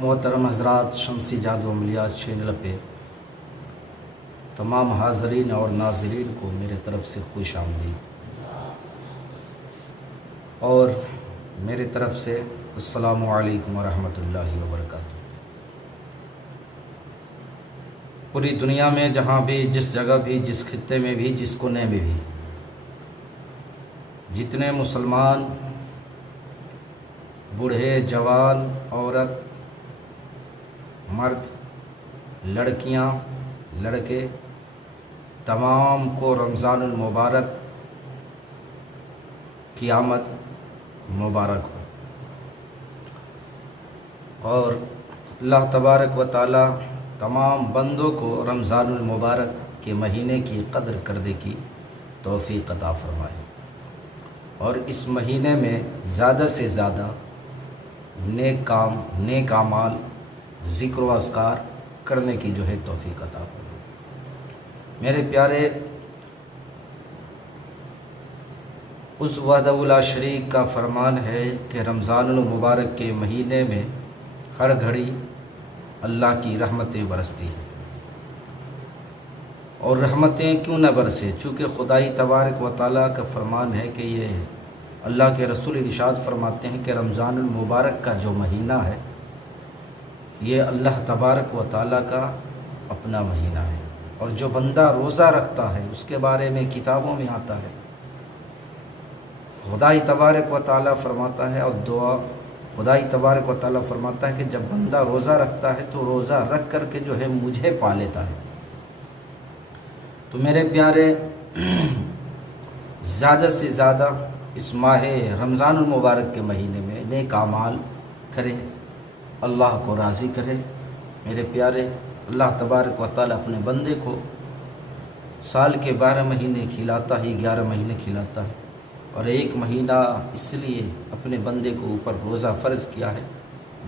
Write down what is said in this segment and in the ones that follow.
محترم حضرات، شمسی جادو عملیات چینل پہ تمام حاضرین اور ناظرین کو میرے طرف سے خوش آمدید، اور میرے طرف سے السلام علیکم ورحمۃ اللہ وبرکاتہ۔ پوری دنیا میں جہاں بھی، جس جگہ بھی، جس خطے میں بھی، جس کونے میں بھی جتنے مسلمان بوڑھے، جوان، عورت، مرد، لڑکیاں، لڑکے، تمام کو رمضان المبارک کی آمد مبارک ہو، اور اللہ تبارک و تعالی تمام بندوں کو رمضان المبارک کے مہینے کی قدر کردے کی توفیق عطا فرمائے، اور اس مہینے میں زیادہ سے زیادہ نیک کام، نیک اعمال، ذکر و اذکار کرنے کی توفیق عطا فرمائے۔ میرے پیارے، اس وحدہ لا شریک کا فرمان ہے کہ رمضان المبارک کے مہینے میں ہر گھڑی اللہ کی رحمتیں برستی ہیں، اور رحمتیں کیوں نہ برسے، چونکہ خدائی تبارک و تعالیٰ کا فرمان ہے کہ یہ اللہ کے رسول ارشاد فرماتے ہیں کہ رمضان المبارک کا جو مہینہ ہے یہ اللہ تبارک و تعالیٰ کا اپنا مہینہ ہے، اور جو بندہ روزہ رکھتا ہے اس کے بارے میں کتابوں میں آتا ہے، خدائی تبارک و تعالیٰ فرماتا ہے، اور دعا خدائی تبارک و تعالیٰ فرماتا ہے کہ جب بندہ روزہ رکھتا ہے تو روزہ رکھ کر کے مجھے پا لیتا ہے۔ تو میرے پیارے، زیادہ سے زیادہ اس ماہ رمضان المبارک کے مہینے میں نیک اعمال کریں، اللہ کو راضی کریں۔ میرے پیارے، اللہ تبارک و تعالیٰ اپنے بندے کو سال کے 12 مہینے کھلاتا ہی 11 مہینے کھلاتا ہے، اور ایک مہینہ اس لیے اپنے بندے کو اوپر روزہ فرض کیا ہے،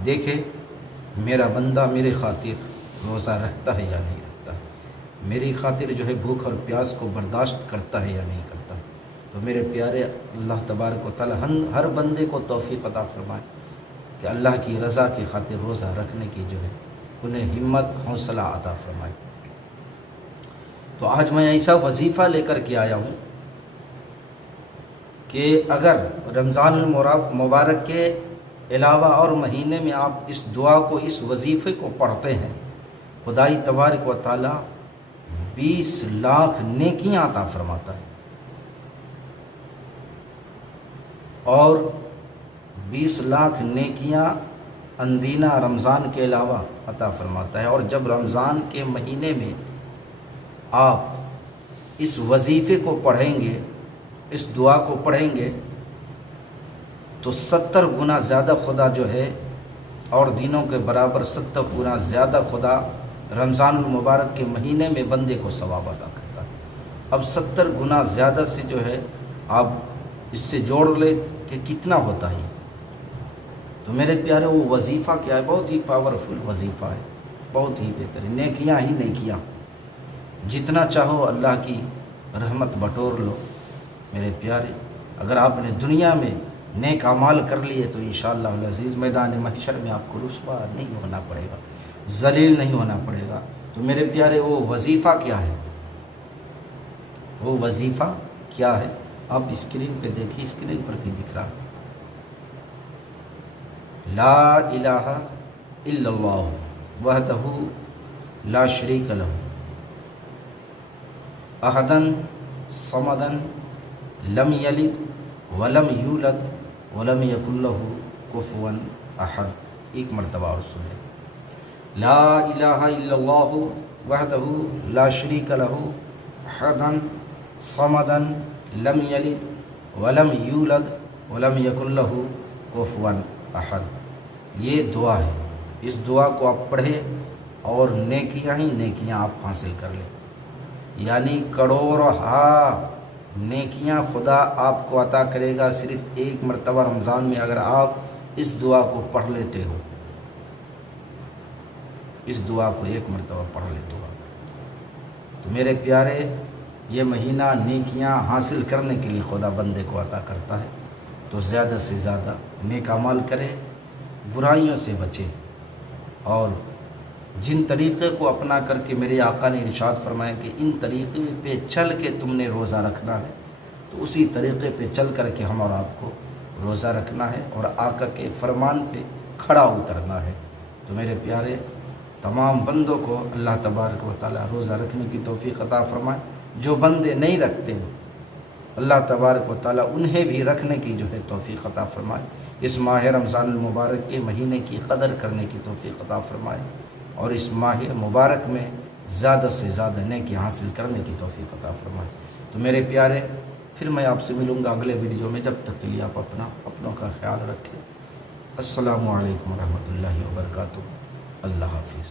دیکھے میرا بندہ میرے خاطر روزہ رکھتا ہے یا نہیں رکھتا ہے، میری خاطر بھوک اور پیاس کو برداشت کرتا ہے یا نہیں کرتا۔ تو میرے پیارے، اللہ تبارک و تعالیٰ ہر بندے کو توفیق عطا فرمائے کہ اللہ کی رضا کی خاطر روزہ رکھنے کی انہیں ہمت، حوصلہ عطا فرمائے۔ تو آج میں ایسا وظیفہ لے کر کے آیا ہوں کہ اگر رمضان المبارک کے علاوہ اور مہینے میں آپ اس دعا کو، اس وظیفے کو پڑھتے ہیں، خدائی تبارک و تعالیٰ 20 لاکھ نیکیاں عطا فرماتا ہے، اور 20 لاکھ نیکیاں اندینہ رمضان کے علاوہ عطا فرماتا ہے۔ اور جب رمضان کے مہینے میں آپ اس وظیفے کو پڑھیں گے، اس دعا کو پڑھیں گے، تو 70 گنا زیادہ خدا اور دنوں کے برابر 70 گنا زیادہ خدا رمضان المبارک کے مہینے میں بندے کو ثواب عطا کرتا ہے۔ اب 70 گنا زیادہ سے آپ اس سے جوڑ لیں کہ کتنا ہوتا ہے۔ تو میرے پیارے، وہ وظیفہ کیا ہے؟ بہت ہی پاورفل وظیفہ ہے، بہت ہی بہترین، نیکیاں ہی نیکیاں، جتنا چاہو اللہ کی رحمت بٹور لو۔ میرے پیارے، اگر آپ نے دنیا میں نیک اعمال کر لیے تو انشاءاللہ العزیز میدان محشر میں آپ کو رسوا نہیں ہونا پڑے گا، ذلیل نہیں ہونا پڑے گا۔ تو میرے پیارے، وہ وظیفہ کیا ہے؟ وہ وظیفہ کیا ہے؟ آپ اسکرین پہ دیکھیے، اسکرین پر بھی دکھ رہا، لا الہ الا اللہ وحدہ لا شریک لہ احدن صمدن لم یلد ولم یولد ولم یکن لہ کفوا احد۔ ایک مرتبہ اور سن لیں، لا الہ الا اللہ وحدہ لا شریک لہ احدن صمدن لم یلد ولم یولد ولم یکن لہ کفوا احد۔ یہ دعا ہے، اس دعا کو آپ پڑھیں اور نیکیاں ہی نیکیاں آپ حاصل کر لیں، یعنی کروڑہا نیکیاں خدا آپ کو عطا کرے گا صرف ایک مرتبہ رمضان میں اگر آپ اس دعا کو پڑھ لیتے ہو، اس دعا کو ایک مرتبہ پڑھ لیتے ہو۔ تو میرے پیارے، یہ مہینہ نیکیاں حاصل کرنے کے لیے خدا بندے کو عطا کرتا ہے، تو زیادہ سے زیادہ نیک اعمال کرے، برائیوں سے بچے، اور جن طریقے کو اپنا کر کے میرے آقا نے ارشاد فرمایا کہ ان طریقے پہ چل کے تم نے روزہ رکھنا ہے، تو اسی طریقے پہ چل کر کے ہم اور آپ کو روزہ رکھنا ہے اور آقا کے فرمان پہ کھڑا اترنا ہے۔ تو میرے پیارے تمام بندوں کو اللہ تبارک و تعالی روزہ رکھنے کی توفیق عطا فرمائے۔ جو بندے نہیں رکھتے اللہ تبارک و تعالی انہیں بھی رکھنے کی جو ہے توفیق عطا فرمائے۔ اس ماہ رمضان المبارک کے مہینے کی قدر کرنے کی توفیق عطا فرمائے اور اس ماہ مبارک میں زیادہ سے زیادہ نیکی حاصل کرنے کی توفیق عطا فرمائے۔ تو میرے پیارے پھر میں آپ سے ملوں گا اگلے ویڈیو میں، جب تک کے لیے آپ اپنوں کا خیال رکھیں۔ السلام علیکم ورحمۃ اللہ وبرکاتہ۔ اللہ حافظ۔